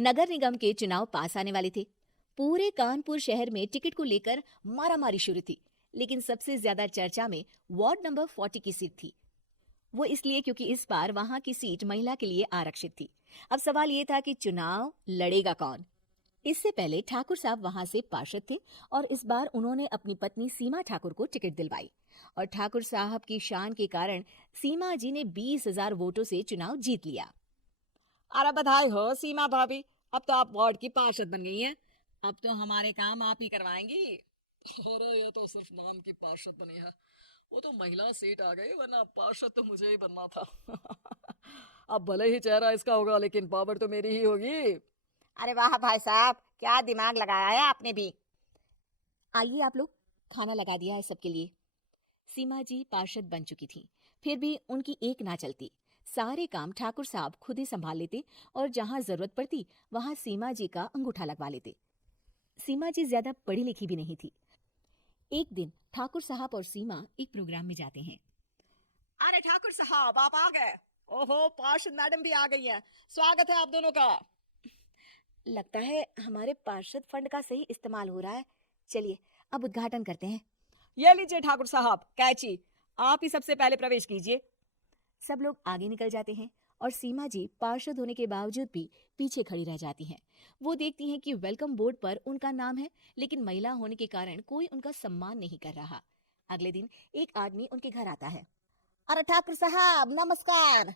नगर निगम के चुनाव पास आने वाले थे। पूरे कानपुर शहर में टिकट को लेकर मारामारी शुरू थी, लेकिन सबसे ज्यादा चर्चा में वार्ड नंबर 40 की सीट थी। वो इसलिए क्योंकि इस बार वहां की सीट महिला के लिए आरक्षित थी। अब सवाल ये था कि चुनाव लड़ेगा कौन। इससे पहले ठाकुर साहब वहां से पार्षद थे और इस बार उन्होंने अपनी पत्नी सीमा ठाकुर को टिकट दिलवाई और ठाकुर साहब की शान के कारण सीमा जी ने 20,000 वोटों से चुनाव जीत लिया। अरे बधाई हो सीमा भाभी, अब तो आप वार्ड की पार्षद बन गई हैं। अब तो हमारे काम आप ही करवाएंगी। अरे ये तो सिर्फ नाम की पार्षद बनी है, वो तो महिला सीट आ गई, वरना पार्षद तो मुझे ही बनना था। अब भले ही चेहरा इसका होगा, लेकिन पावर तो मेरी ही होगी। अरे वाह भाई साहब, क्या दिमाग लगाया है आपने भी। आइए आप लोग, खाना लगा दिया है सबके लिए। सीमा जी पार्षद बन चुकी थी, फिर भी उनकी एक ना चलती। सारे काम ठाकुर साहब खुद ही संभाल लेते और जहां जरूरत पड़ती वहां सीमा जी का अंगूठा लगवा लेते। सीमा जी ज्यादा पढ़ी लिखी भी नहीं थी। एक दिन ठाकुर साहब और सीमा एक प्रोग्राम में जाते हैं। अरे ठाकुर साहब, आप आ गए। ओहो, पार्षद मैडम भी आ गई हैं। स्वागत है आप दोनों का। लगता है हमारे पार्षद फंड का सही इस्तेमाल हो रहा है। चलिए अब उद्घाटन करते हैं। ये लीजिए ठाकुर साहब कैची, आप ही सबसे पहले प्रवेश कीजिए। सब लोग आगे निकल जाते हैं और सीमा जी पार्षद होने के बावजूद भी पीछे खड़ी रह जाती हैं। वो देखती हैं कि वेलकम बोर्ड पर उनका नाम है, लेकिन महिला होने के कारण कोई उनका सम्मान नहीं कर रहा। अगले दिन एक आदमी उनके घर आता है। अरे ठाकुर साहब नमस्कार।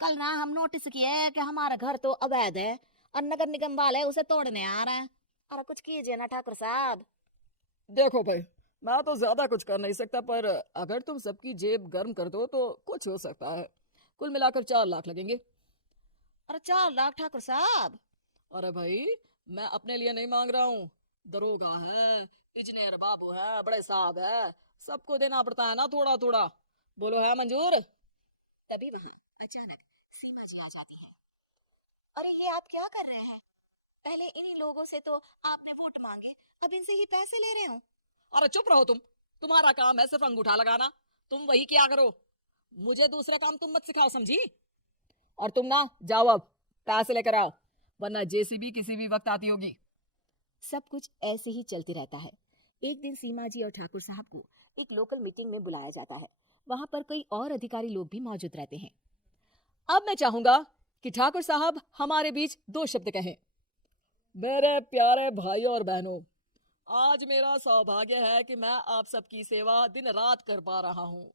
कल ना हम नोटिस किए कि हमारा घर तो अवैध है और नगर निगम वाले उसे तोड़ने आ रहे हैं। अरे कुछ कीजिए ना ठाकुर साहब। देखो भाई, मैं तो ज्यादा कुछ कर नहीं सकता, पर अगर तुम सबकी जेब गर्म कर दो तो कुछ हो सकता है। कुल मिलाकर 4 लाख लगेंगे। अरे 4 लाख ठाकुर साहब? अरे भाई, मैं अपने लिए नहीं मांग रहा हूँ। दरोगा है, इंजीनियर बाबू है, बड़े साहब है, सबको देना पड़ता है ना थोड़ा थोड़ा। बोलो है मंजूर? तभी वहां अचानक सीमा जी आ जाती है। अरे ये आप क्या कर रहे हैं? पहले इन्हीं लोगों से तो आपने वोट मांगे, अब इनसे ही पैसे ले रहे हो। अरे चुप रहो तुम। तुम्हारा काम है सिर्फ अंगूठा लगाना, तुम वही किया करो। मुझे दूसरा काम तुम मत सिखाओ, समझी? और तुम ना जाओ, अब पैसे लेकर आओ, वरना जेसीबी किसी भी वक्त आती होगी। सब कुछ ऐसे ही चलते रहता है। एक दिन सीमा जी और ठाकुर साहब को एक लोकल मीटिंग में बुलाया जाता है। वहां पर कई और अधिकारी लोग भी मौजूद रहते हैं। अब मैं चाहूंगा कि ठाकुर साहब हमारे बीच 2 शब्द कहें। मेरे प्यारे भाइयों और बहनों, आज मेरा सौभाग्य है कि मैं आप सबकी सेवा दिन रात कर पा रहा हूँ।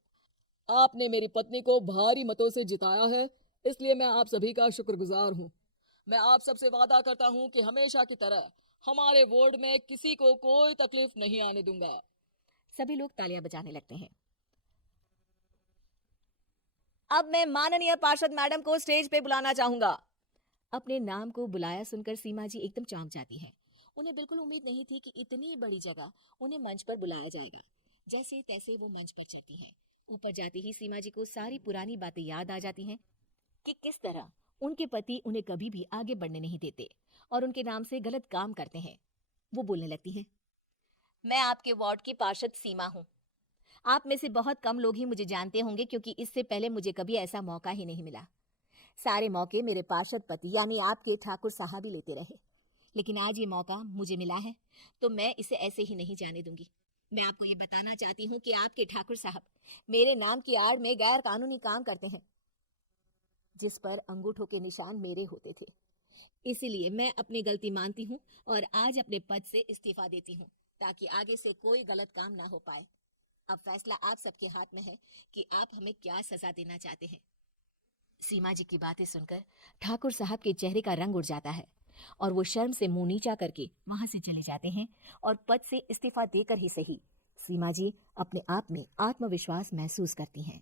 आपने मेरी पत्नी को भारी मतों से जिताया है, इसलिए मैं आप सभी का शुक्रगुजार हूँ। मैं आप सबसे वादा करता हूँ कि हमेशा की तरह हमारे वार्ड में किसी को कोई तकलीफ नहीं आने दूंगा। सभी लोग तालियां बजाने लगते हैं। अब मैं माननीय पार्षद मैडम को स्टेज पे बुलाना चाहूंगा। अपने नाम को बुलाया सुनकर सीमा जी एकदम चौंक जाती हैं। उन्हें बिल्कुल उम्मीद नहीं थी कि इतनी बड़ी जगह उन्हें मंच पर बुलाया जाएगा। जैसे तैसे वो मंच पर चढ़ती हैं। ऊपर जाते ही सीमा जी को सारी पुरानी बातें याद आ जाती हैं कि किस तरह उनके पति उन्हें कभी भी आगे बढ़ने नहीं देते और उनके नाम से गलत काम करते हैं। वो बोलने लगती हैं, मैं आपके वार्ड की पार्षद सीमा हूँ। आप में से बहुत कम लोग ही मुझे जानते होंगे, क्योंकि इससे पहले मुझे कभी ऐसा मौका ही नहीं मिला। सारे मौके मेरे पार्षद पति यानी आपके ठाकुर साहब ही लेते रहे, लेकिन आज ये मौका मुझे मिला है तो मैं इसे ऐसे ही नहीं जाने दूंगी। मैं आपको ये बताना चाहती हूँ कि आपके ठाकुर साहब मेरे नाम की आड़ में गैर कानूनी काम करते हैं, जिस पर अंगूठों के निशान मेरे होते थे। इसीलिए मैं अपनी गलती मानती हूँ और आज अपने पद से इस्तीफा देती हूँ, ताकि आगे से कोई गलत काम ना हो पाए। अब फैसला आप सबके हाथ में है कि आप हमें क्या सजा देना चाहते हैं। सीमा जी की बातें सुनकर ठाकुर साहब के चेहरे का रंग उड़ जाता है और वो शर्म से मुंह नीचा करके वहां से चले जाते हैं और पद से इस्तीफा देकर ही सही सीमा जी अपने आप में आत्मविश्वास महसूस करती हैं।